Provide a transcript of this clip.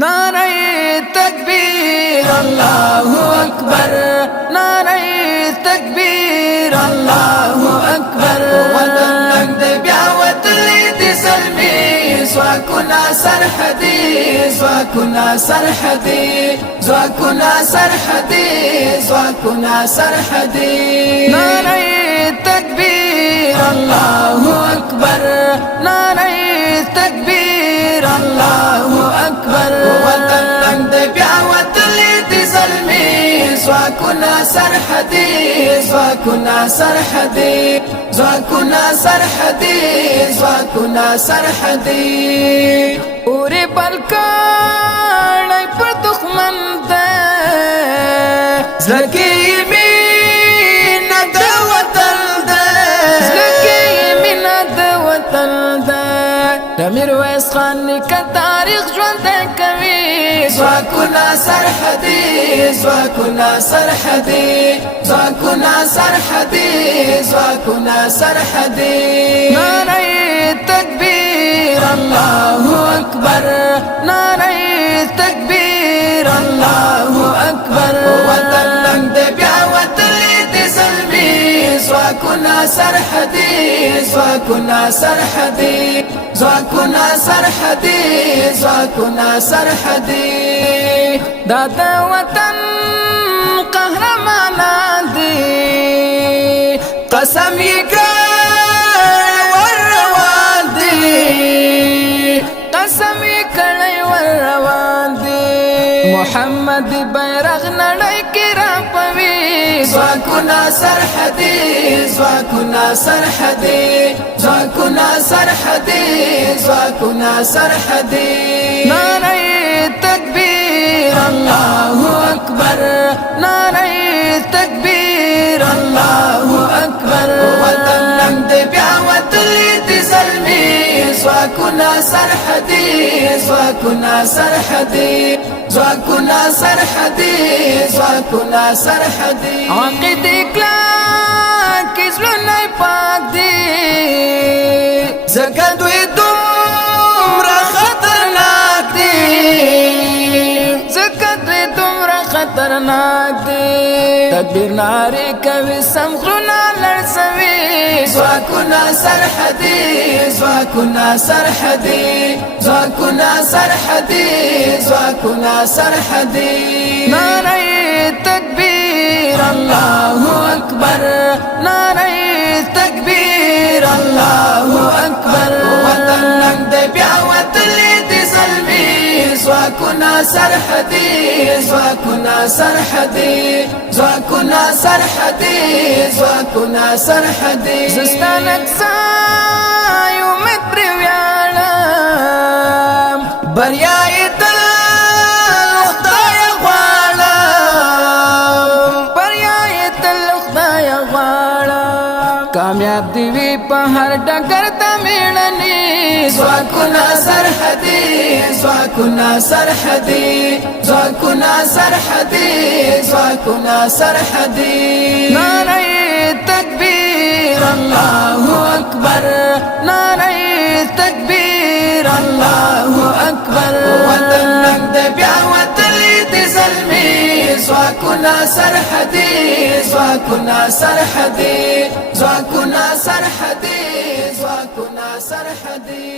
نعرہ تکبیر اللہ اکبر، نعرہ تکبیر اللہ اکبر. وطن دے بیا وطلی دی سلمی، زواکنا سرحدی، زواکنا سرحدی، زواکنا سرحدی، زواکنا سرحدی. نعرہ تکبیر اللہ اکبر، نعرہ تکبیر اللہ اکبر. وطن دے بیا وطلی دی ظلمی، زواکنا سرحدی، زواکنا سرحدی، زواکنا سرحدی، زواکنا سرحدی. اوری بلکاڑی پر دخمن دے، زلکی یمین دے وطن دے، زلکی یمین دے وطن دے. امیر ویس خان کا تاریخ ژوند کوي، زواکنا سرحدی، زواکنا سرحدی، زواکنا سرحدی، زواکنا سرحدی. نعرہ تکبیر اللہ اکبر، نعرہ تکبیر اللہ اکبر. وطن دے بیا وطلی دی ظلمی، زواکنا سرحدی، زواکنا سرحدی، زواکنا سرحدی، زواکنا سرحدی. دا د وطن قهرمانان دي، قسم یې کړی ور روان دي، قسم یې کړی ور روان دي. محمد بیرغ نړۍ کې راپوي، زواکنا سرحدي، زواکنا سرحدي، زواکنا سرحدي، زواکنا سرحدي. نعرہ تکبیر اللہ اکبر، نعرہ تکبیر اللہ اکبر. وطن دے بیا وطلی دی ظلمی، زواکنا سرحدی، زواکنا سرحدی، زواکنا سرحدی، زواکنا سرحدی. عقیدې کلک زړونه پاک دي، ځکه دوی دومره خطرناک دي، ځکه دوی دومره خطرناک دي. تکبیر نعرې کوي سم غرونه لړزوي، زواکنا سرحدي، زواکنا سرحدي، زواکنا سرحدي، زواکنا سرحدي. نعرہ تکبیر اللہ اکبر، نعرہ تکبیر اللہ اکبر. وطن دے بیا وطلی دی ظلمی، زواکنا سرحدی، زواکنا سرحدی، زواکنا سرحدی، زواکنا سرحدی. زستان اکسای امید پر ویاړم، بریای تل خدای غواړم، بریای تل خدای غواړم. کامیاب دی وی په هر ډګر ته میړنی، زواکنا سرحدی، زواکنا سرحدی، زواکنا سرحدی، زواکنا سرحدی. نعرہ تکبیر اللہ اکبر، نعرہ تکبیر اللہ اکبر. وطن دے بیا وطلی دی ظلمی، زواکنا سرحدی، زواکنا سرحدی، زواکنا سرحدی، زواکنا سرحدی.